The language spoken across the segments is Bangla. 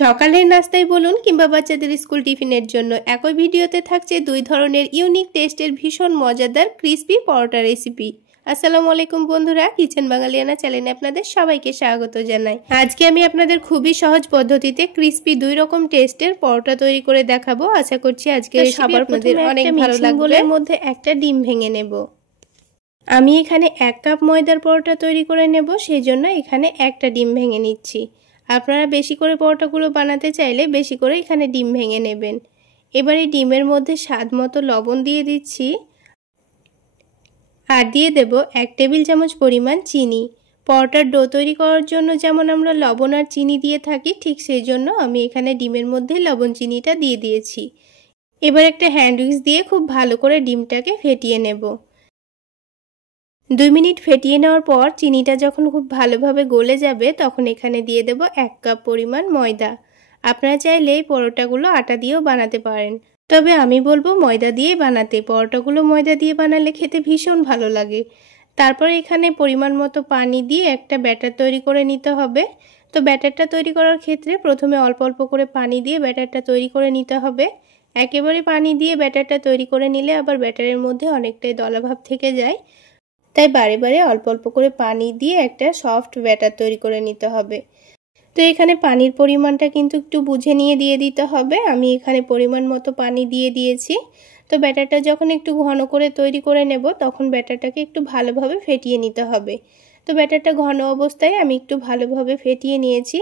সকালের নাস্তায় বলুন কিংবা বাচ্চাদের স্কুল টিফিনের জন্য একই ভিডিওতে থাকছে দুই ধরনের ইউনিক টেস্টের ভীষণ মজাদার ক্রিসপি পরোটা রেসিপি। আসসালামু আলাইকুম বন্ধুরা, কিচেন বাঙালিয়ানা চ্যানেলে আপনাদের সবাইকে স্বাগত জানাই। আজকে আমি আপনাদের খুবই সহজ পদ্ধতিতে ক্রিসপি দুই রকম টেস্টের পরোটা তৈরি করে দেখাবো। আশা করছি আজকে সবার আপনাদের অনেক ভালো লাগবে। এর মধ্যে একটা ডিম ভেঙে নেব। আমি এখানে 1 কাপ ময়দার পরোটা তৈরি করে নেব, সেই জন্য এখানে একটা ডিম ভেঙে নিচ্ছি। আপনারা বেশি করে পরোটাগুলো বানাতে চাইলে বেশি করে এখানে ডিম ভেঙে নেবেন। এবার এই ডিমের মধ্যে স্বাদ মতো লবণ দিয়ে দিচ্ছি আর দিয়ে দেব 1 টেবিল চামচ পরিমাণ চিনি। পরোটার ডো তৈরি করার জন্য যেমন আমরা লবণ আর চিনি দিয়ে থাকি, ঠিক সেই জন্য আমি এখানে ডিমের মধ্যে লবণ চিনিটা দিয়ে দিয়েছি। এবার একটা হ্যান্ড উইক্স দিয়ে খুব ভালো করে ডিমটাকে ফেটিয়ে নেব। 2 মিনিট ফেটিয়ে নেওয়ার পর চিনিটা যখন খুব ভালোভাবে গলে যাবে তখন এখানে দিয়ে দেব 1 কাপ পরিমাণ ময়দা। আপনারা চাইলে এই পরোটাগুলো আটা দিয়েও বানাতে পারেন, তবে আমি বলবো ময়দা দিয়ে বানাতে। পরোটাগুলো ময়দা দিয়ে বানালে খেতে ভীষণ ভালো লাগে। তারপর এখানে পরিমাণ মতো পানি দিয়ে একটা ব্যাটার তৈরি করে নিতে হবে। তো ব্যাটারটা তৈরি করার ক্ষেত্রে প্রথমে অল্প অল্প করে পানি দিয়ে ব্যাটারটা তৈরি করে নিতে হবে। একেবারে পানি দিয়ে ব্যাটারটা তৈরি করে নিলে আবার ব্যাটারের মধ্যে অনেকটাই দলাভাব থেকে যায়, তাই বারে বারে অল্প অল্প করে পানি দিয়ে একটা সফট ব্যাটার তৈরি করে নিতে হবে। তো এখানে পানির পরিমাণটা কিন্তু একটু বুঝে নিয়ে দিয়ে দিতে হবে। আমি এখানে পরিমাণ মতো পানি দিয়ে দিয়েছি। তো ব্যাটারটা যখন একটু ঘন করে তৈরি করে নেব তখন ব্যাটারটাকে একটু ভালোভাবে ফেটিয়ে নিতে হবে। তো ব্যাটারটা ঘন অবস্থায় আমি একটু ভালোভাবে ফেটিয়ে নিয়েছি।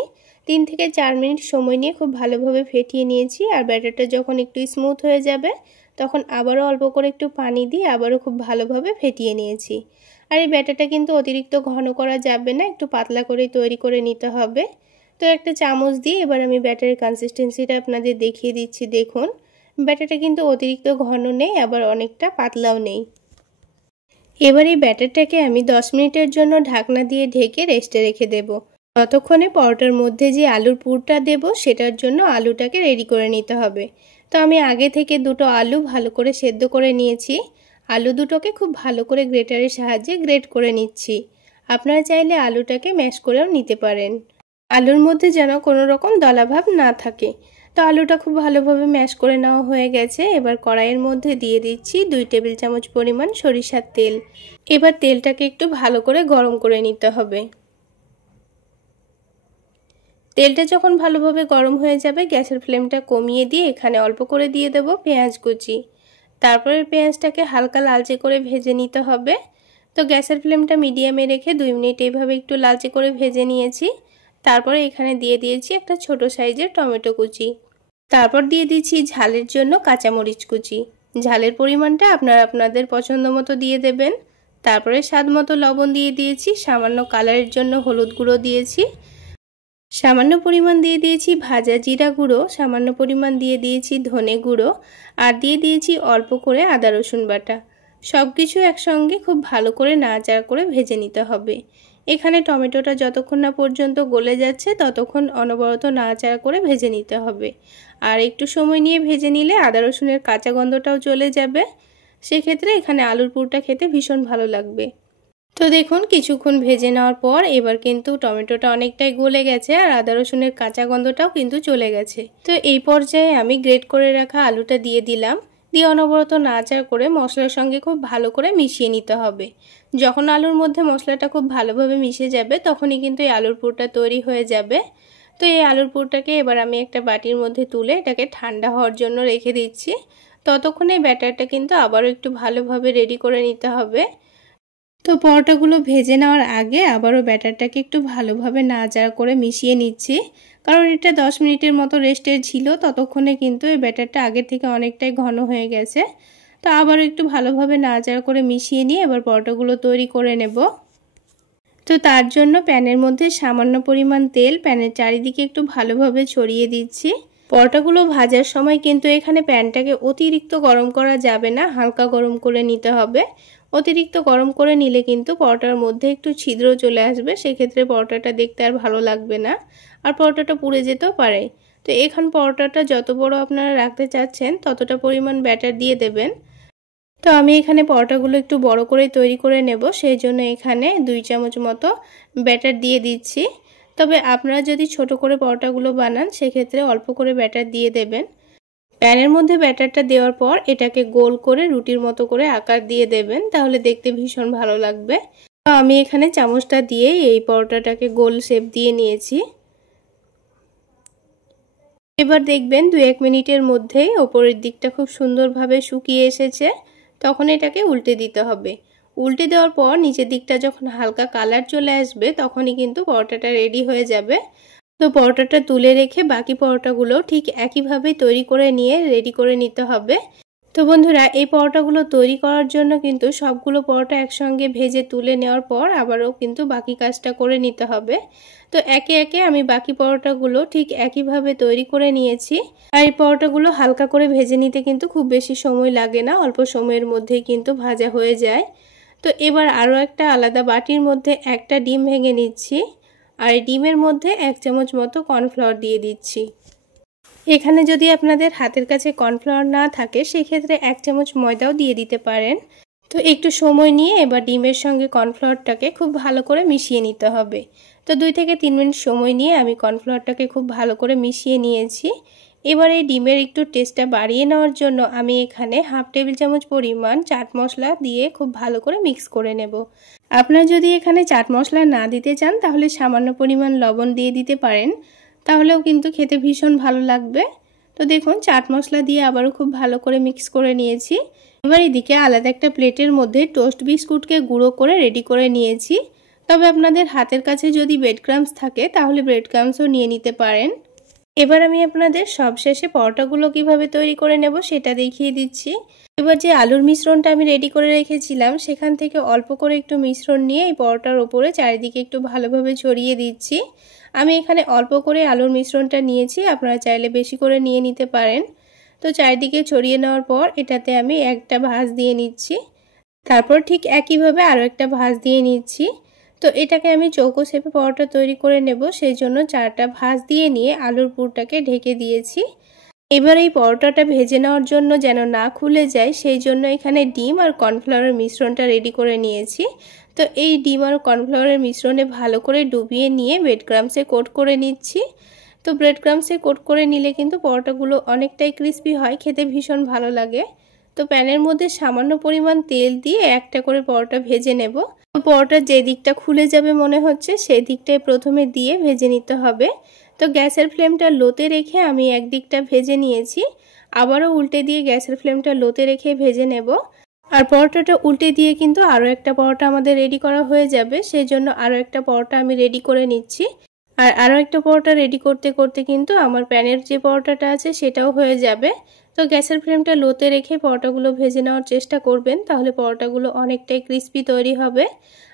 3 থেকে 4 মিনিট সময় নিয়ে খুব ভালোভাবে ফেটিয়ে নিয়েছি। আর ব্যাটারটা যখন একটু স্মুথ হয়ে যাবে তখন আবারও অল্প করে একটু পানি দিয়ে আবারও খুব ভালোভাবে ফেটিয়ে নিয়েছি। আর এই ব্যাটারটা কিন্তু অতিরিক্ত ঘন করা যাবে না, একটু পাতলা করেই তৈরি করে নিতে হবে। তো একটা চামচ দিয়ে এবার আমি ব্যাটারের কনসিস্টেন্সিটা আপনাদের দেখিয়ে দিচ্ছি। দেখুন, ব্যাটারটা কিন্তু অতিরিক্ত ঘন নেই, আবার অনেকটা পাতলাও নেই। এবার এই ব্যাটারটাকে আমি 10 মিনিটের জন্য ঢাকনা দিয়ে ঢেকে রেস্টে রেখে দেব। ততক্ষণে পরোটার মধ্যে যে আলুর পুরটা দেব সেটার জন্য আলুটাকে রেডি করে নিতে হবে। তো আমি আগে থেকে দুটো আলু ভালো করে সেদ্ধ করে নিয়েছি। আলু দুটোকে খুব ভালো করে গ্রেটারের সাহায্যে গ্রেট করে নিচ্ছি। আপনারা চাইলে আলুটাকে ম্যাশ করেও নিতে পারেন। আলুর মধ্যে যেন কোনো রকম দলাভাব না থাকে। তো আলুটা খুব ভালোভাবে ম্যাশ করে নেওয়া হয়ে গেছে। এবার কড়াইয়ের মধ্যে দিয়ে দিচ্ছি 2 টেবিল চামচ পরিমাণ সরিষার তেল। এবার তেলটাকে একটু ভালো করে গরম করে নিতে হবে। তেলটা যখন ভালোভাবে গরম হয়ে যাবে গ্যাসের ফ্লেমটা কমিয়ে দিয়ে এখানে অল্প করে দিয়ে দেব পেঁয়াজ কুচি। তারপরে পেঁয়াজটাকে হালকা লালচে করে ভেজে নিতে হবে। তো গ্যাসের ফ্লেমটা মিডিয়ামে রেখে 2 মিনিট এইভাবে একটু লালচে করে ভেজে নিয়েছি। তারপরে এখানে দিয়ে দিয়েছি একটা ছোট সাইজের টমেটো কুচি। তারপর দিয়ে দিচ্ছি ঝালের জন্য কাঁচামরিচ কুচি। ঝালের পরিমাণটা আপনারা আপনাদের পছন্দ মতো দিয়ে দেবেন। তারপরে স্বাদ মতো লবণ দিয়ে দিয়েছি, সামান্য কালারের জন্য হলুদ গুঁড়ো দিয়েছি, সামান্য পরিমাণ দিয়ে দিয়েছি ভাজা জিরা গুঁড়ো, সামান্য পরিমাণ দিয়ে দিয়েছি ধনে গুঁড়ো, আর দিয়ে দিয়েছি অল্প করে আদা রসুন বাটা। সব কিছু একসঙ্গে খুব ভালো করে নাড়াচাড়া করে ভেজে নিতে হবে। এখানে টমেটোটা যতক্ষণ না পর্যন্ত গলে যাচ্ছে ততক্ষণ অনবরত নাড়াচাড়া করে ভেজে নিতে হবে। আর একটু সময় নিয়ে ভেজে নিলে আদা রসুনের কাঁচা গন্ধটাও চলে যাবে। সেক্ষেত্রে এখানে আলুর পুরটা খেতে ভীষণ ভালো লাগবে। তো দেখুন, কিছুক্ষণ ভেজে নেওয়ার পর এবার কিন্তু টমেটোটা অনেকটাই গলে গেছে আর আদা রসুনের কাঁচা গন্ধটাও কিন্তু চলে গেছে। তো এই পর্যায়ে আমি গ্রেট করে রাখা আলুটা দিয়ে দিলাম। দিয়ে অনবরত নাড়াচাড়া করে মশলার সঙ্গে খুব ভালো করে মিশিয়ে নিতে হবে। যখন আলুর মধ্যে মশলাটা খুব ভালোভাবে মিশে যাবে তখনই কিন্তু এই আলুর পুরটা তৈরি হয়ে যাবে। তো এই আলুর পুরটাকে এবার আমি একটা বাটির মধ্যে তুলে এটাকে ঠান্ডা হওয়ার জন্য রেখে দিচ্ছি। ততক্ষণে ব্যাটারটা কিন্তু আবারও একটু ভালোভাবে রেডি করে নিতে হবে। তো পরোটাগুলো ভেজে নেওয়ার আগে আবারও ব্যাটারটাকে একটু ভালোভাবে নাড়াচাড়া করে মিশিয়ে নিচ্ছি, কারণ এটা 10 মিনিটের মতো রেস্টের ছিল। ততক্ষণে কিন্তু এই ব্যাটারটা আগে থেকে অনেকটাই ঘন হয়ে গেছে। তো আবারও একটু ভালোভাবে নাড়াচাড়া করে মিশিয়ে নিয়ে এবার পরোটাগুলো তৈরি করে নেব। তো তার জন্য প্যানের মধ্যে সামান্য পরিমাণ তেল প্যানের চারিদিকে একটু ভালোভাবে ছড়িয়ে দিচ্ছি। পরোটাগুলো ভাজার সময় কিন্তু এখানে প্যানটাকে অতিরিক্ত গরম করা যাবে না, হালকা গরম করে নিতে হবে। অতিরিক্ত গরম করে নিলে কিন্তু পরোটার মধ্যে একটু ছিদ্র চলে আসবে, সেক্ষেত্রে পরোটাটা দেখতে আর ভালো লাগবে না, আর পরোটাটা পুড়ে যেতেও পারে। তো এখন পরোটাটা যত বড় আপনারা রাখতে চাচ্ছেন ততটা পরিমাণ ব্যাটার দিয়ে দেবেন। তো আমি এখানে পরোটাগুলো একটু বড় করে তৈরি করে নেব, সেই জন্য এখানে 2 চামচ মতো ব্যাটার দিয়ে দিচ্ছি। তবে আপনারা যদি ছোট করে পরোটাগুলো বানান সেক্ষেত্রে অল্প করে ব্যাটার দিয়ে দেবেন। প্যানের মধ্যে ব্যাটারটা দেওয়ার পর এটাকে গোল করে রুটির মতো করে আকার দিয়ে দেবেন, তাহলে দেখতে ভীষণ ভালো লাগবে। আমি এখানে চামচটা দিয়ে এই পরোটাটাকে গোল শেপ দিয়ে নিয়েছি। এবার দেখবেন 2-1 মিনিটের মধ্যেই ওপরের দিকটা খুব সুন্দরভাবে শুকিয়ে এসেছে। তখন এটাকে উল্টে দিতে হবে। উল্টে দেওয়ার পর নিচের দিকটা যখন হালকা কালার চলে আসবে তখনই কিন্তু পরোটাটা রেডি হয়ে যাবে। তো পরোটাটা তুলে রেখে বাকি পরোটাগুলো ঠিক একইভাবে তৈরি করে নিয়ে রেডি করে নিতে হবে। তো বন্ধুরা, এই পরোটাগুলো তৈরি করার জন্য কিন্তু সবগুলো পরোটা একসঙ্গে ভেজে তুলে নেওয়ার পর আবারও কিন্তু বাকি কাজটা করে নিতে হবে। তো একে একে আমি বাকি পরোটাগুলো ঠিক একইভাবে তৈরি করে নিয়েছি। আর এই পরোটাগুলো হালকা করে ভেজে নিতে কিন্তু খুব বেশি সময় লাগে না, অল্প সময়ের মধ্যেই কিন্তু ভাজা হয়ে যায়। তো এবার আরও একটা আলাদা বাটির মধ্যে একটা ডিম ভেঙে নিচ্ছি, আর ডিমের মধ্যে 1 চামচ মতো কর্নফ্লাওয়ার দিয়ে দিচ্ছি। এখানে যদি আপনাদের হাতের কাছে কর্নফ্লাওয়ার না থাকে সেক্ষেত্রে 1 চামচ ময়দাও দিয়ে দিতে পারেন। তো একটু সময় নিয়ে এবার ডিমের সঙ্গে কর্নফ্লাওয়ারটাকে খুব ভালো করে মিশিয়ে নিতে হবে। তো 2 থেকে 3 মিনিট সময় নিয়ে আমি কর্নফ্লাওয়ারটাকে খুব ভালো করে মিশিয়ে নিয়েছি। এবার এই ডিমের একটু টেস্টটা বাড়িয়ে নেওয়ার জন্য আমি এখানে 1/2 টেবিল চামচ পরিমাণ চাট মশলা দিয়ে খুব ভালো করে মিক্স করে নেব। আপনারা যদি এখানে চাট মশলা না দিতে চান তাহলে সামান্য পরিমাণ লবণ দিয়ে দিতে পারেন, তাহলেও কিন্তু খেতে ভীষণ ভালো লাগবে। তো দেখুন চাট মশলা দিয়ে আবারও খুব ভালো করে মিক্স করে নিয়েছি। এবার এদিকে আলাদা একটা প্লেটের মধ্যে টোস্ট বিস্কুটকে গুঁড়ো করে রেডি করে নিয়েছি। তবে আপনাদের হাতের কাছে যদি ব্রেড ক্রাম্বস থাকে তাহলে ব্রেড ক্রাম্বসও নিয়ে নিতে পারেন। এবার আমি আপনাদের সবশেষে পরোটাগুলো কিভাবে তৈরি করে নেব সেটা দেখিয়ে দিচ্ছি। এবার যে আলুর মিশ্রণটা আমি রেডি করে রেখেছিলাম সেখান থেকে অল্প করে একটু মিশ্রণ নিয়ে এই পরোটার ওপরে চারিদিকে একটু ভালোভাবে ছড়িয়ে দিচ্ছি। আমি এখানে অল্প করে আলুর মিশ্রণটা নিয়েছি, আপনারা চাইলে বেশি করে নিয়ে নিতে পারেন। তো চারিদিকে ছড়িয়ে নেওয়ার পর এটাতে আমি একটা ভাঁজ দিয়ে নিচ্ছি, তারপর ঠিক একইভাবে আরও একটা ভাঁজ দিয়ে নিচ্ছি। তো এটাকে আমি চৌকো শেপে পরোটা তৈরি করে নেব, সেই জন্য 4টা ভাঁজ দিয়ে নিয়ে আলুর পুরটাকে ঢেকে দিয়েছি। এবার এই পরোটাটা ভেজে নেওয়ার জন্য যেন না খুলে যায় সেই জন্য এখানে ডিম আর কর্নফ্লাওয়ারের মিশ্রণটা রেডি করে নিয়েছি। তো এই ডিম আর কর্নফ্লাওয়ারের মিশ্রণে ভালো করে ডুবিয়ে নিয়ে ব্রেড ক্রাম্বসে কোট করে নিচ্ছি। তো ব্রেড ক্রাম্বসে কোট করে নিলে কিন্তু পরোটাগুলো অনেকটাই ক্রিস্পি হয়, খেতে ভীষণ ভালো লাগে। তো প্যানের মধ্যে সামান্য পরিমাণ তেল দিয়ে একটা করে পরোটা ভেজে নেব। পরোটার যে দিকটা খুলে যাবে মনে হচ্ছে সেই দিকটাই প্রথমে দিয়ে ভেজে নিতে হবে। তো গ্যাসের ফ্লেমটা লোতে রেখে আমি একদিকটা ভেজে নিয়েছি, আবারও উল্টে দিয়ে গ্যাসের ফ্লেমটা লোতে রেখে ভেজে নেব। আর পরোটাটা উল্টে দিয়ে কিন্তু আরও একটা পরোটা আমাদের রেডি করা হয়ে যাবে, সেই জন্য আরও একটা পরোটা আমি রেডি করে নিচ্ছি। আর আরও একটা পরোটা রেডি করতে করতে কিন্তু আমার প্যানের যে পরোটাটা আছে সেটাও হয়ে যাবে। তো গ্যাসের ফ্লেমটা লোতে রেখে পরোটাগুলো ভেজে নেওয়ার চেষ্টা করবেন, তাহলে পরোটাগুলো অনেকটাই ক্রিস্পি তৈরি হবে।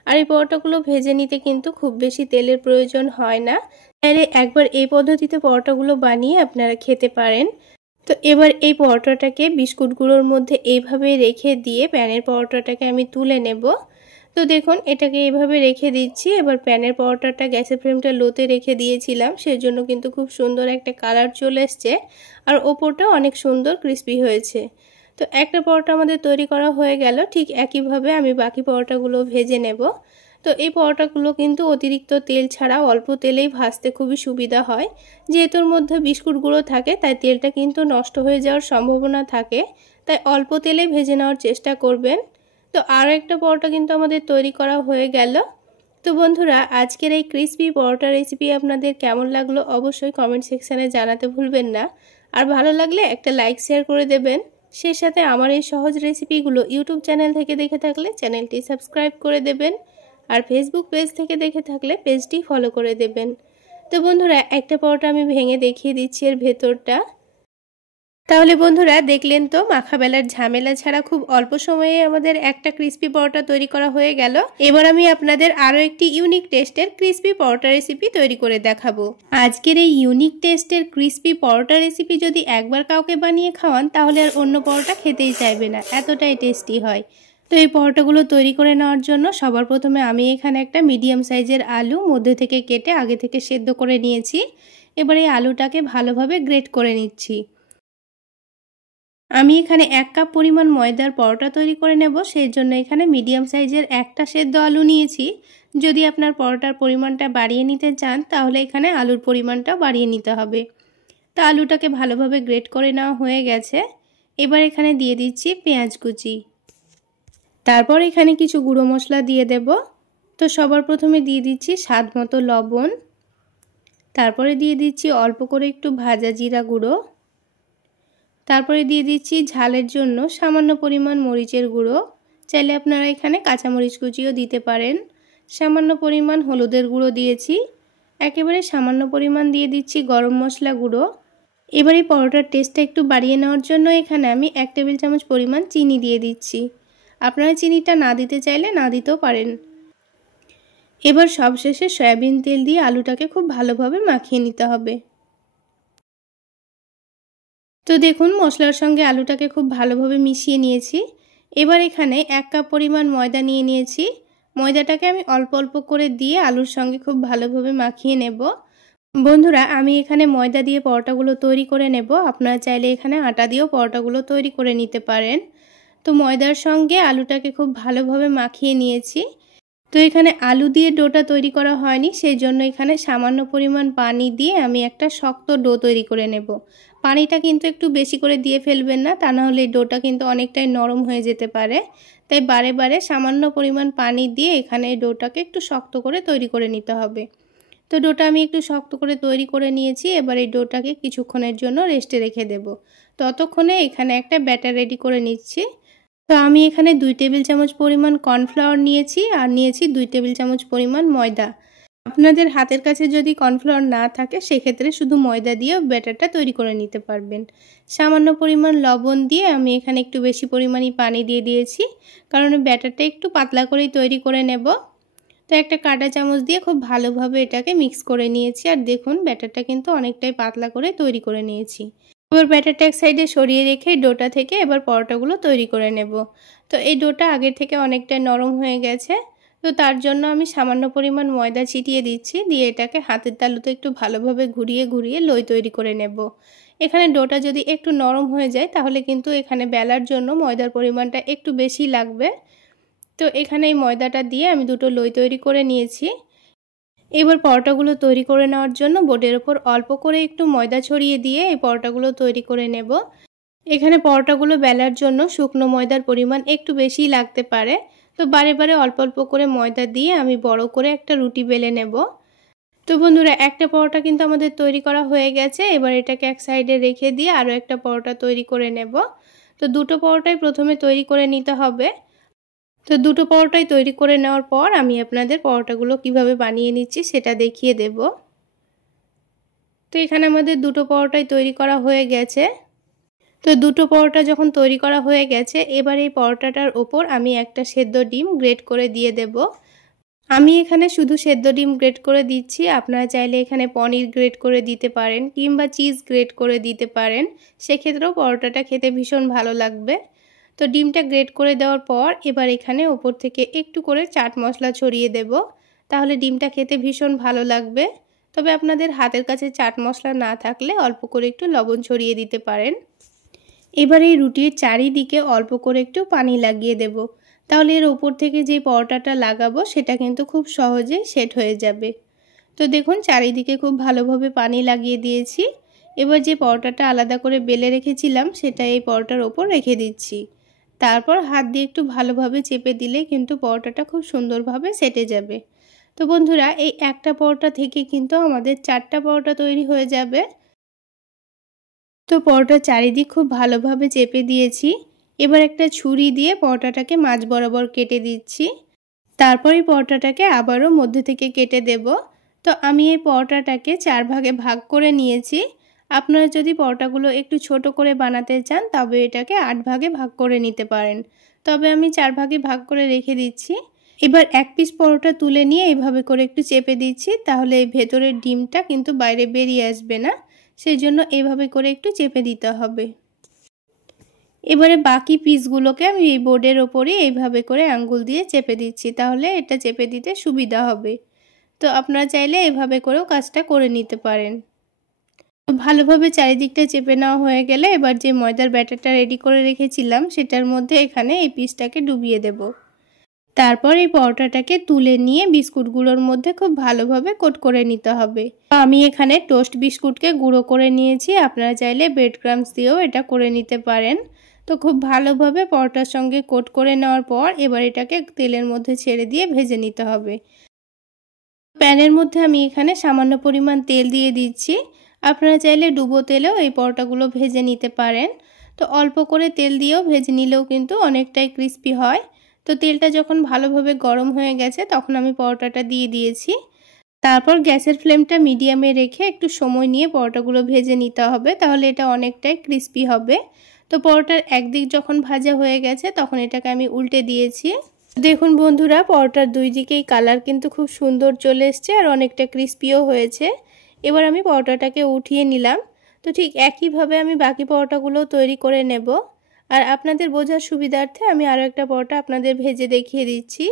আর এই পরোটাগুলো ভেজে নিতে কিন্তু খুব বেশি তেলের প্রয়োজন হয় না, তাহলে একবার এই পদ্ধতিতে পরোটাগুলো বানিয়ে আপনারা খেতে পারেন। তো এবার এই পরোটাটাকে বিস্কুট গুঁড়োর মধ্যে এইভাবে রেখে দিয়ে প্যানের পরোটাটাকে আমি তুলে নেব। তো দেখুন এটাকে এইভাবে রেখে দিচ্ছি। এবার প্যানের পরোটাটা গ্যাসের ফ্লেমটা লোতে রেখে দিয়েছিলাম, সেজন্য কিন্তু খুব সুন্দর একটা কালার চলে এসছে আর ওপরটা অনেক সুন্দর ক্রিস্পি হয়েছে। তো একটা পরোটা আমাদের তৈরি করা হয়ে গেল, ঠিক একইভাবে আমি বাকি পরোটাগুলো ভেজে নেব। তো এই পরোটাগুলো কিন্তু অতিরিক্ত তেল ছাড়া অল্প তেলেই ভাজতে খুবই সুবিধা হয়, যেহেতু এর মধ্যে বিস্কুট গুঁড়ো থাকে তাই তেলটা কিন্তু নষ্ট হয়ে যাওয়ার সম্ভাবনা থাকে, তাই অল্প তেলেই ভেজে নেওয়ার চেষ্টা করবেন। তো আরও একটা পরোটা কিন্তু আমাদের তৈরি করা হয়ে গেল। তো বন্ধুরা, আজকের এই ক্রিসপি পরোটা রেসিপি আপনাদের কেমন লাগলো অবশ্যই কমেন্ট সেকশানে জানাতে ভুলবেন না। আর ভালো লাগলে একটা লাইক শেয়ার করে দেবেন। সেই সাথে আমার এই সহজ রেসিপিগুলো ইউটিউব চ্যানেল থেকে দেখে থাকলে চ্যানেলটি সাবস্ক্রাইব করে দেবেন, আর ফেসবুক পেজ থেকে দেখে থাকলে পেজটি ফলো করে দেবেন। তো বন্ধুরা, একটা পরোটা আমি ভেঙে দেখিয়ে দিচ্ছি এর ভেতরটা। তাহলে বন্ধুরা দেখলেন তো, মাখাবেলার ঝামেলা ছাড়া খুব অল্প সময়ে আমাদের একটা ক্রিস্পি পরোটা তৈরি করা হয়ে গেল। এবার আমি আপনাদের আরও একটি ইউনিক টেস্টের ক্রিস্পি পরোটা রেসিপি তৈরি করে দেখাবো। আজকের এই ইউনিক টেস্টের ক্রিস্পি পরোটা রেসিপি যদি একবার কাউকে বানিয়ে খাওয়ান তাহলে আর অন্য পরোটা খেতেই চাইবে না, এতটাই টেস্টি হয়। তো এই পরোটাগুলো তৈরি করে নেওয়ার জন্য সবার প্রথমে আমি এখানে একটা মিডিয়াম সাইজের আলু মধ্যে থেকে কেটে আগে থেকে সেদ্ধ করে নিয়েছি। এবার এই আলুটাকে ভালোভাবে গ্রেট করে নিচ্ছি। আমি এখানে 1 কাপ পরিমাণ ময়দার পরোটা তৈরি করে নেব, সেই জন্য এখানে মিডিয়াম সাইজের একটা সেদ্ধ আলু নিয়েছি, যদি আপনার পরোটার পরিমাণটা বাড়িয়ে নিতে চান তাহলে এখানে আলুর পরিমাণটাও বাড়িয়ে নিতে হবে। তো আলুটাকে ভালোভাবে গ্রেট করে নেওয়া হয়ে গেছে। এবার এখানে দিয়ে দিচ্ছি পেঁয়াজ কুচি। তারপর এখানে কিছু গুঁড়ো মশলা দিয়ে দেব। তো সবার প্রথমে দিয়ে দিচ্ছি স্বাদ মতো লবণ, তারপরে দিয়ে দিচ্ছি অল্প করে একটু ভাজা জিরা গুঁড়ো, তারপরে দিয়ে দিচ্ছি ঝালের জন্য সামান্য পরিমাণ মরিচের গুঁড়ো, চাইলে আপনারা এখানে কাঁচামরিচ কুচিও দিতে পারেন। সামান্য পরিমাণ হলুদের গুঁড়ো দিয়েছি, একেবারে সামান্য পরিমাণ দিয়ে দিচ্ছি গরম মশলা গুঁড়ো। এবার এই পরোটার টেস্টটা একটু বাড়িয়ে নেওয়ার জন্য এখানে আমি 1 টেবিল চামচ পরিমাণ চিনি দিয়ে দিচ্ছি। আপনারা চিনিটা না দিতে চাইলে না দিতেও পারেন। এবার সবশেষে সয়াবিন তেল দিয়ে আলুটাকে খুব ভালোভাবে মাখিয়ে নিতে হবে। তো দেখুন মশলার সঙ্গে আলুটাকে খুব ভালোভাবে মিশিয়ে নিয়েছি। এবার এখানে 1 কাপ পরিমাণ ময়দা নিয়ে নিয়েছি। ময়দাটাকে আমি অল্প অল্প করে দিয়ে আলুর সঙ্গে খুব ভালোভাবে মাখিয়ে নেব। বন্ধুরা, আমি এখানে ময়দা দিয়ে পরোটাগুলো তৈরি করে নেব। আপনারা চাইলে এখানে আটা দিয়েও পরোটাগুলো তৈরি করে নিতে পারেন। তো ময়দার সঙ্গে আলুটাকে খুব ভালোভাবে মাখিয়ে নিয়েছি। তো এখানে আলু দিয়ে ডোটা তৈরি করা হয়নি, সেই জন্য এখানে সামান্য পরিমাণ পানি দিয়ে আমি একটা শক্ত ডো তৈরি করে নেব। পানিটা কিন্তু একটু বেশি করে দিয়ে ফেলবেন না, তা নাহলে ডোটা কিন্তু অনেকটাই নরম হয়ে যেতে পারে। তাই বারে বারে সামান্য পরিমাণ পানি দিয়ে এখানে ডোটাকে একটু শক্ত করে তৈরি করে নিতে হবে। তো ডোটা আমি একটু শক্ত করে তৈরি করে নিয়েছি। এবার এই ডোটাকে কিছুক্ষণের জন্য রেস্টে রেখে দেব। ততক্ষণে এখানে একটা ব্যাটার রেডি করে নিচ্ছি। তো আমি এখানে 2 টেবিল চামচ পরিমাণ কর্নফ্লাওয়ার নিয়েছি আর নিয়েছি 2 টেবিল চামচ পরিমাণ ময়দা। আপনাদের হাতের কাছে যদি কর্নফ্লাওয়ার না থাকে সেক্ষেত্রে শুধু ময়দা দিয়েও ব্যাটারটা তৈরি করে নিতে পারবেন। সামান্য পরিমাণ লবণ দিয়ে আমি এখানে একটু বেশি পরিমাণই পানি দিয়ে দিয়েছি, কারণ ব্যাটারটা একটু পাতলা করেই তৈরি করে নেব। তো একটা কাঁটা চামচ দিয়ে খুব ভালোভাবে এটাকে মিক্স করে নিয়েছি। আর দেখুন ব্যাটারটা কিন্তু অনেকটাই পাতলা করে তৈরি করে নিয়েছি। এবার ব্যাটারটা এক সাইডে সরিয়ে রেখে ডোটা থেকে এবার পরোটাগুলো তৈরি করে নেব। তো এই ডোটা আগের থেকে অনেকটাই নরম হয়ে গেছে। তো তার জন্য আমি সামান্য পরিমাণ ময়দা ছিটিয়ে দিচ্ছি, দিয়ে এটাকে হাতের তালুতে একটু ভালোভাবে ঘুরিয়ে ঘুরিয়ে লই তৈরি করে নেব। এখানে ডোটা যদি একটু নরম হয়ে যায় তাহলে কিন্তু এখানে বেলার জন্য ময়দার পরিমাণটা একটু বেশি লাগবে। তো এখানে এই ময়দাটা দিয়ে আমি দুটো লই তৈরি করে নিয়েছি। এবার পরোটাগুলো তৈরি করে নেওয়ার জন্য বোর্ডের ওপর অল্প করে একটু ময়দা ছড়িয়ে দিয়ে এই পরোটাগুলো তৈরি করে নেব। এখানে পরোটাগুলো বেলার জন্য শুকনো ময়দার পরিমাণ একটু বেশিই লাগতে পারে। তো বারে বারে অল্প অল্প করে ময়দা দিয়ে আমি বড় করে একটা রুটি বেলে নেব। তো বন্ধুরা, একটা পরোটা কিন্তু আমাদের তৈরি করা হয়ে গেছে। এবার এটাকে এক সাইডে রেখে দিয়ে আরও একটা পরোটা তৈরি করে নেব। তো দুটো পরোটাই প্রথমে তৈরি করে নিতে হবে। তো দুটো পরোটাই তৈরি করে নেওয়ার পর আমি আপনাদের পরোটাগুলো কিভাবে বানিয়ে নিচ্ছি সেটা দেখিয়ে দেব। তো এখানে আমাদের দুটো পরোটাই তৈরি করা হয়ে গেছে। তো দুটো পরোটা যখন তৈরি করা হয়ে গেছে, এবার এই পরোটাটার ওপর আমি একটা সেদ্ধ ডিম গ্রেট করে দিয়ে দেব। আমি এখানে শুধু সেদ্ধ ডিম গ্রেট করে দিচ্ছি। আপনারা চাইলে এখানে পনির গ্রেট করে দিতে পারেন কিংবা চিজ গ্রেট করে দিতে পারেন, সেক্ষেত্রেও পরোটাটা খেতে ভীষণ ভালো লাগবে। তো ডিমটা গ্রেট করে দেওয়ার পর এবার এখানে ওপর থেকে একটু করে চাট মশলা ছড়িয়ে দেব, তাহলে ডিমটা খেতে ভীষণ ভালো লাগবে। তবে আপনাদের হাতের কাছে চাট মশলা না থাকলে অল্প করে একটু লবণ ছড়িয়ে দিতে পারেন। এবার এই রুটির চারিদিকে অল্প করে একটু পানি লাগিয়ে দেব, তাহলে এর ওপর থেকে যে পরোটাটা লাগাবো সেটা কিন্তু খুব সহজেই সেট হয়ে যাবে। তো দেখুন চারিদিকে খুব ভালোভাবে পানি লাগিয়ে দিয়েছি। এবার যে পরোটাটা আলাদা করে বেলে রেখেছিলাম সেটা এই পরোটার ওপর রেখে দিচ্ছি। তারপর হাত দিয়ে একটু ভালোভাবে চেপে দিলে কিন্তু পরোটাটা খুব সুন্দরভাবে সেটে যাবে। তো বন্ধুরা, এই একটা পরোটা থেকে কিন্তু আমাদের 4টা পরোটা তৈরি হয়ে যাবে। তো পরোটার চারিদিক খুব ভালোভাবে চেপে দিয়েছি। এবার একটা ছুরি দিয়ে পরোটাটাকে মাঝ বরাবর কেটে দিচ্ছি। তারপর এই পরোটাটাকে আবারও মধ্যে থেকে কেটে দেব। তো আমি এই পরোটাটাকে 4 ভাগে ভাগ করে নিয়েছি। আপনারা যদি পরোটাগুলো একটু ছোট করে বানাতে চান তবে এটাকে 8 ভাগে ভাগ করে নিতে পারেন। তবে আমি 4 ভাগে ভাগ করে রেখে দিচ্ছি। এবার এক পিস পরোটা তুলে নিয়ে এইভাবে করে একটু চেপে দিচ্ছি, তাহলে এই ভেতরের ডিমটা কিন্তু বাইরে বেরিয়ে আসবে না, সেই জন্য এইভাবে করে একটু চেপে দিতে হবে। এবারে বাকি পিসগুলোকে আমি এই বোর্ডের ওপরে এইভাবে করে আঙ্গুল দিয়ে চেপে দিচ্ছি, তাহলে এটা চেপে দিতে সুবিধা হবে। তো আপনারা চাইলে এভাবে করেও কাজটা করে নিতে পারেন। ভালোভাবে চারিদিকটা চেপে নেওয়া হয়ে গেলে এবার যে ময়দার ব্যাটারটা রেডি করে রেখেছিলাম সেটার মধ্যে এখানে এই পিসটাকে ডুবিয়ে দেব। তারপর এই পরোটাটাকে তুলে নিয়ে বিস্কুটগুলোর মধ্যে খুব ভালোভাবে কোট করে নিতে হবে। আমি এখানে টোস্ট বিস্কুটকে গুঁড়ো করে নিয়েছি, আপনারা চাইলে ব্রেড ক্রাম্বস দিয়েও এটা করে নিতে পারেন। তো খুব ভালোভাবে পরোটার সঙ্গে কোট করে নেওয়ার পর এবার এটাকে তেলের মধ্যে ছেড়ে দিয়ে ভেজে নিতে হবে। প্যানের মধ্যে আমি এখানে সামান্য পরিমাণ তেল দিয়ে দিচ্ছি, আপনারা চাইলে ডুবো তেলেও এই পরোটাগুলো ভেজে নিতে পারেন। তো অল্প করে তেল দিয়েও ভেজে নিলেও কিন্তু অনেকটাই ক্রিস্পি হয়। তো তেলটা যখন ভালোভাবে গরম হয়ে গেছে তখন আমি পরোটাটা দিয়ে দিয়েছি। তারপর গ্যাসের ফ্লেমটা মিডিয়ামে রেখে একটু সময় নিয়ে পরোটাগুলো ভেজে নিতে হবে, তাহলে এটা অনেকটাই ক্রিস্পি হবে। তো পরোটার একদিক যখন ভাজা হয়ে গেছে তখন এটাকে আমি উল্টে দিয়েছি। দেখুন বন্ধুরা, পরোটার দুই দিকেই কালার কিন্তু খুব সুন্দর চলে এসছে আর অনেকটা ক্রিস্পিও হয়েছে। এবার আমি পরোটাটাকে উঠিয়ে নিলাম। তো ঠিক একইভাবে আমি বাকি পরোটাগুলো তৈরি করে নেব। আর আপনাদের বোঝার সুবিধার্থে আমি আরও একটা পরোটা আপনাদের ভেজে দেখিয়ে দিচ্ছি।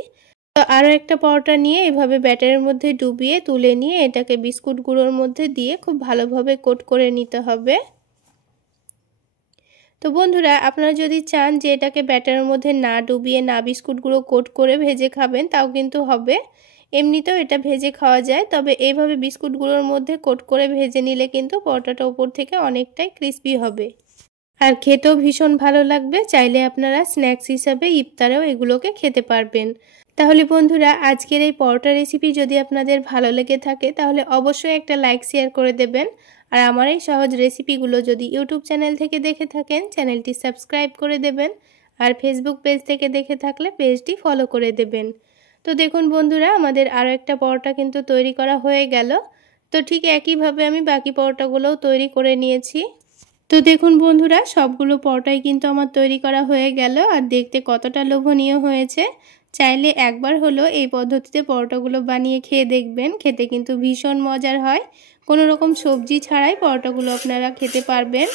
তো আরও একটা পরোটা নিয়ে এভাবে ব্যাটারের মধ্যে ডুবিয়ে তুলে নিয়ে এটাকে বিস্কুট গুঁড়োর মধ্যে দিয়ে খুব ভালোভাবে কোট করে নিতে হবে। তো বন্ধুরা, আপনারা যদি চান যে এটাকে ব্যাটারের মধ্যে না ডুবিয়ে না বিস্কুট গুঁড়ো কোট করে ভেজে খাবেন তাও কিন্তু হবে, এমনিতেও এটা ভেজে খাওয়া যায়। তবে এইভাবে বিস্কুট গুঁড়োর মধ্যে কোট করে ভেজে নিলে কিন্তু পরোটাটা উপর থেকে অনেকটাই ক্রিস্পি হবে আর খেতেও ভীষণ ভালো লাগবে। চাইলে আপনারা স্ন্যাক্স হিসাবে ইফতারেও এগুলোকে খেতে পারবেন। তাহলে বন্ধুরা, আজকের এই পরোটা রেসিপি যদি আপনাদের ভালো লেগে থাকে তাহলে অবশ্যই একটা লাইক শেয়ার করে দেবেন। আর আমার এই সহজ রেসিপিগুলো যদি ইউটিউব চ্যানেল থেকে দেখে থাকেন চ্যানেলটি সাবস্ক্রাইব করে দেবেন, আর ফেসবুক পেজ থেকে দেখে থাকলে পেজটি ফলো করে দেবেন। তো দেখুন বন্ধুরা, আমাদের আরও একটা পরোটা কিন্তু তৈরি করা হয়ে গেল। তো ঠিক একইভাবে আমি বাকি পরোটাগুলোও তৈরি করে নিয়েছি। তো দেখুন বন্ধুরা, সবগুলো পরোটাই কিন্তু আমার তৈরি করা হয়ে গেল আর দেখতে কতটা লোভনীয় হয়েছে। চাইলে একবার হলো এই পদ্ধতিতে পরোটাগুলো বানিয়ে খেয়ে দেখবেন, খেতে কিন্তু ভীষণ মজার হয়। কোনো রকম সবজি ছাড়াই পরোটাগুলো আপনারা খেতে পারবেন।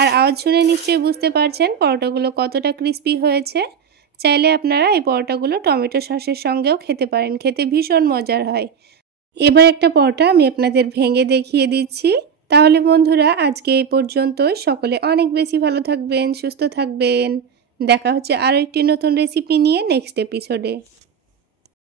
আর আওয়াজ শুনে নিশ্চয়ই বুঝতে পারছেন পরোটাগুলো কতটা ক্রিস্পি হয়েছে। চাইলে আপনারা এই পরোটাগুলো টমেটো সসের সঙ্গেও খেতে পারেন, খেতে ভীষণ মজার হয়। এবার একটা পরোটা আমি আপনাদের ভেঙে দেখিয়ে দিচ্ছি। তাহলে বন্ধুরা, আজকে এই পর্যন্তই। সকলে অনেক বেশি ভালো থাকবেন, সুস্থ থাকবেন। দেখা হচ্ছে আরও একটি নতুন রেসিপি নিয়ে নেক্সট এপিসোডে।